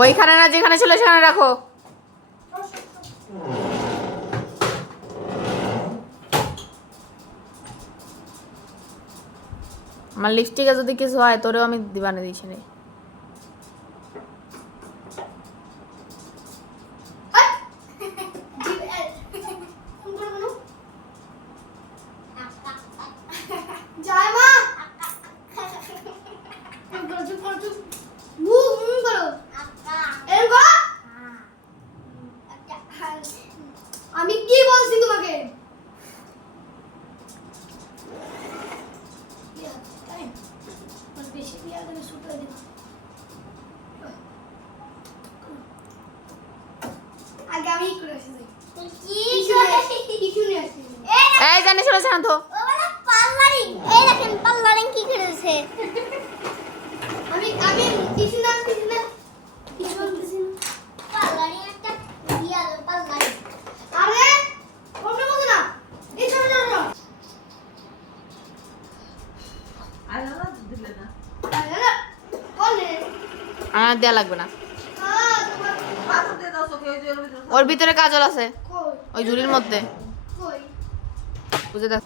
ওইখানে না, যেখানে ছিল সেখানে রাখো। আমার লিপস্টিকে যদি কিছু হয়, তোরেও আমি দিবানে দিয়েছি রে। আমি কি বলছি তোমাকে? বেশি বিয়া দেবে শুট দেবে আগে আমি করে? আসি যাই কি কিছু নিয়ে আসি এই জানি ছিল শান্ত পাল্লারিং। এই দেখেন পাল্লারিং কি করেছে আমি আমি কিছু না কিছু না কিছু বলতেছি না পাল্লারিং একটা দিয়া দাও পাল্লারিং আরে অন্য বলতে না এই ছোট ছোট ছোট। আরে না, বলে। আমার দেয়া লাগবে না। ওর ভিতরে কাজল আছে। ওই ঝুড়ির মধ্যে। বুঝে দেখ।